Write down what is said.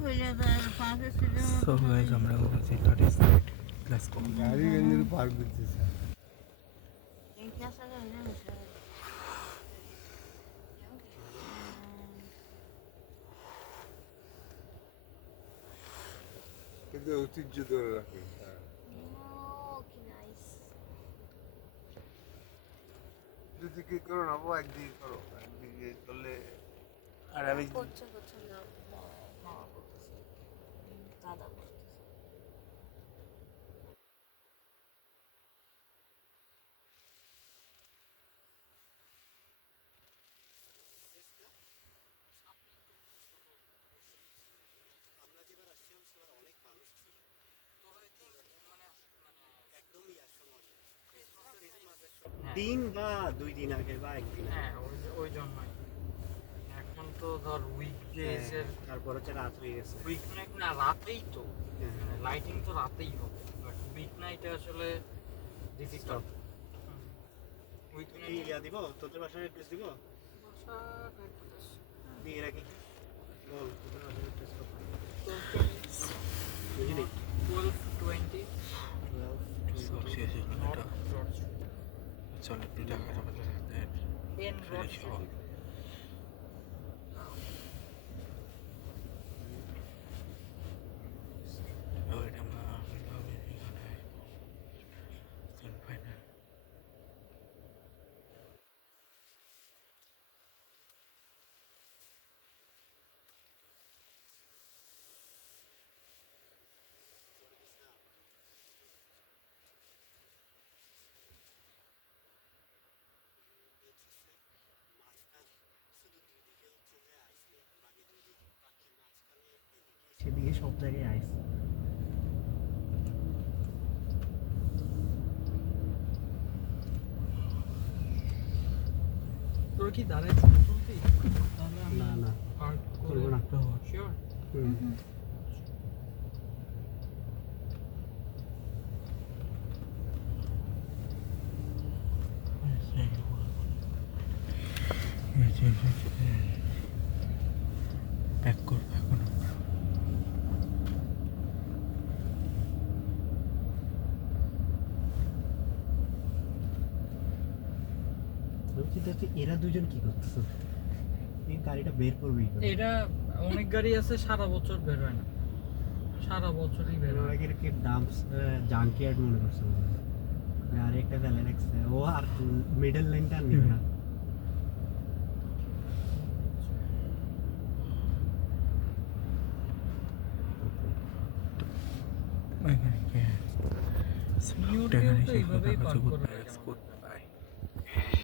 so guys আমরা বলছি thought is let's go গাড়ি গেঞ্জির পার করতেছে কিন্তু ঐতিহ্য ধরে রাখে যদি কি করো না একদিকে করো একদিকে করলে আর আমি দিন বা 2 দিন আগে বা একদিন হ্যাঁ ওই জন্যই এখন তো ধর উইকডেজের তারপর হচ্ছে রাত হয়ে গেছে উইক নাইট না রাতেই তো লাইটিং তো রাতেই হবে বাট উইক নাইটে আসলে ডিফিকাল্ট উইক এই নাইট ইয়া দিব তোদের বাসায় অ্যাড্রেস দিব দিয়ে রাখি বল তোদের বাসায় অ্যাড্রেস কত বুঝলি 1220 সব শেষ হয়ে গেল এটা চলো একটু দেখা যাবে পেন রোড সেদিকে সব জায়গায় আইস তোর কি দাঁড়ায় ফটো তুলবি তাহলে আমি না না পার্ক করবো না শিওর প্যাক করবো এখন এরা দুজন কি করতেছে এই গাড়িটা বের করবেই এটা অনেক গাড়ি আছে সারা বছর বের হয় না সারা বছরই বের হয় ওরা কি ডাম্প জাঙ্কিয়ার্ড মনে করছে আর একটা ফেলে রাখছে ও আর মিডল লাইনটা আর নিবে না নিউটেও তো এইভাবেই পার্ক করা যায়